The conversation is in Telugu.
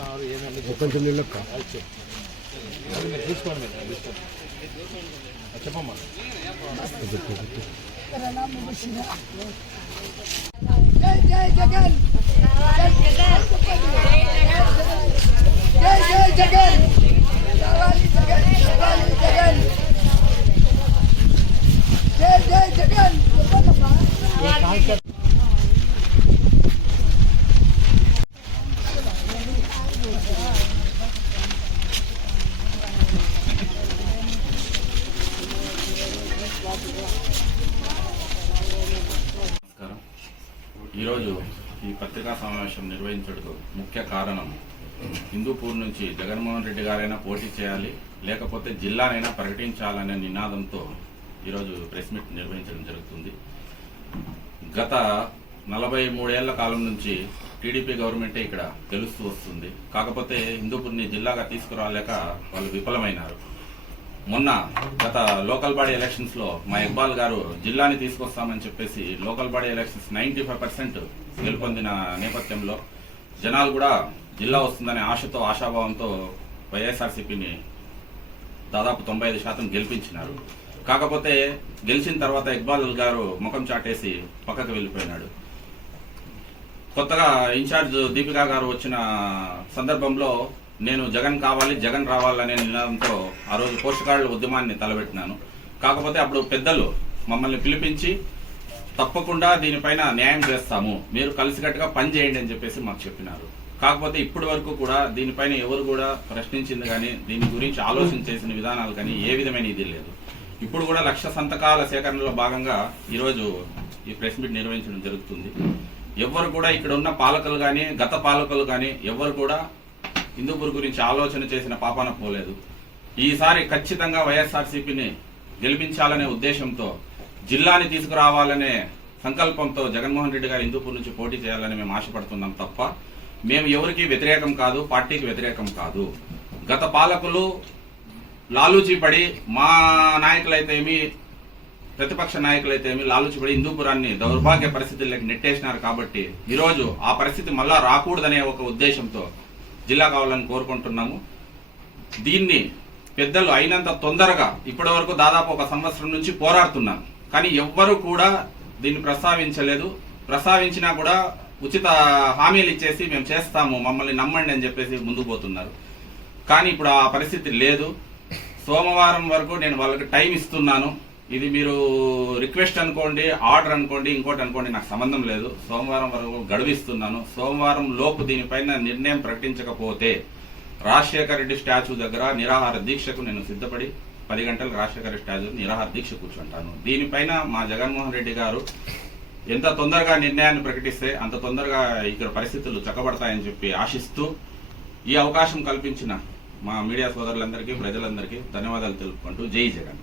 సార్ ఏమన్నా కొంచెం నిలక్క మీరు తీసుకోండి చెప్పమ్మా. జై జై జగన్, జై జై జగన్, జవాని జగన్, జవాని జగన్, జై జై జగన్. ఈరోజు ఈ పత్రికా సమావేశం నిర్వహించడానికి ముఖ్య కారణం హిందూపూర్ నుంచి జగన్మోహన్ రెడ్డి గారైనా పోటీ చేయాలి, లేకపోతే జిల్లానైనా ప్రకటించాలనే నినాదంతో ఈరోజు ప్రెస్ మీట్ నిర్వహించడం జరుగుతుంది. గత 43 ఏళ్ల కాలం నుంచి టీడీపీ గవర్నమెంటే ఇక్కడ గెలుస్తూ వస్తుంది. కాకపోతే హిందూపూర్ని జిల్లాగా తీసుకురాలేక వాళ్ళు విఫలమైనారు. మొన్న గత లోకల్ బాడీ ఎలక్షన్స్ లో మా ఇక్బాల్ గారు జిల్లాని తీసుకొస్తామని చెప్పేసి లోకల్ బాడీ ఎలక్షన్స్ 95% గెలుపొందిన నేపథ్యంలో జనాలు కూడా జిల్లా వస్తుందనే ఆశతో ఆశాభావంతో వైఎస్ఆర్సీపీని దాదాపు 95% గెలిపించినారు. కాకపోతే గెలిచిన తర్వాత ఇక్బాల్ గారు ముఖం చాటేసి పక్కకు వెళ్ళిపోయినాడు. కొత్తగా ఇన్ఛార్జ్ దీపికా గారు వచ్చిన సందర్భంలో నేను జగన్ కావాలి, జగన్ రావాలనే నినాదంతో ఆ రోజు పోషకాళ్ల ఉద్యమాన్ని తలబెట్టినాను. కాకపోతే అప్పుడు పెద్దలు మమ్మల్ని పిలిపించి తప్పకుండా దీనిపైన న్యాయం చేస్తాము, మీరు కలిసికట్టుగా పని చేయండి అని చెప్పేసి మాకు చెప్పినారు. కాకపోతే ఇప్పటి వరకు కూడా దీనిపైన ఎవరు కూడా ప్రశ్నించింది కానీ దీని గురించి ఆలోచన చేసిన విధానాలు కానీ ఏ విధమైన ఇది లేదు. ఇప్పుడు కూడా 1,00,000 సంతకాల సేకరణలో భాగంగా ఈరోజు ఈ ప్రెస్ మీట్ నిర్వహించడం జరుగుతుంది. ఎవరు కూడా ఇక్కడ ఉన్న పాలకులు కానీ గత పాలకులు కానీ ఎవరు కూడా హిందూపూర్ గురించి ఆలోచన చేసిన పాపాన పోలేదు. ఈసారి ఖచ్చితంగా వైఎస్ఆర్సీపీని గెలిపించాలనే ఉద్దేశంతో జిల్లాని తీసుకురావాలనే సంకల్పంతో జగన్మోహన్ రెడ్డి గారు హిందూపూర్ నుంచి పోటీ చేయాలని మేము ఆశపడుతున్నాం తప్ప మేము ఎవరికి వ్యతిరేకం కాదు, పార్టీకి వ్యతిరేకం కాదు. గత పాలకులు లాలూచి పడి మా నాయకులైతే ఏమి ప్రతిపక్ష నాయకులైతే ఏమి లాలూచి పడి హిందూపురాన్ని దౌర్భాగ్య పరిస్థితుల్లోకి నెట్టేసినారు. కాబట్టి ఈరోజు ఆ పరిస్థితి మళ్ళా రాకూడదనే ఒక ఉద్దేశంతో జిల్లా కావాలని కోరుకుంటున్నాము. దీన్ని పెద్దలు అయినంత తొందరగా ఇప్పటి వరకు దాదాపు 1 సంవత్సరం నుంచి పోరాడుతున్నాను, కానీ ఎవ్వరూ కూడా దీన్ని ప్రస్తావించలేదు. ప్రస్తావించినా కూడా ఉచిత హామీలు ఇచ్చేసి మేము చేస్తాము, మమ్మల్ని నమ్మండి అని చెప్పేసి ముందుకు పోతున్నారు. కానీ ఇప్పుడు ఆ పరిస్థితి లేదు. సోమవారం వరకు నేను వాళ్ళకి టైం ఇస్తున్నాను. ఇది మీరు రిక్వెస్ట్ అనుకోండి, ఆర్డర్ అనుకోండి, ఇంకోటి అనుకోండి, నాకు సంబంధం లేదు. సోమవారం వరకు గడువిస్తున్నాను. సోమవారం లోపు దీనిపైన నిర్ణయం ప్రకటించకపోతే రాజశేఖర రెడ్డి స్టాచ్యూ దగ్గర నిరాహార దీక్షకు నేను సిద్ధపడి 10 గంటలకు రాజశేఖర రెడ్డి స్టాచ్యూ నిరాహార దీక్ష కూర్చుంటాను. దీనిపైన మా జగన్మోహన్ రెడ్డి గారు ఎంత తొందరగా నిర్ణయాన్ని ప్రకటిస్తే అంత తొందరగా ఇక్కడ పరిస్థితులు చక్కబడతాయని చెప్పి ఆశిస్తూ ఈ అవకాశం కల్పించిన మా మీడియా సోదరులందరికీ, ప్రజలందరికీ ధన్యవాదాలు తెలుపుకుంటూ జై జగన్.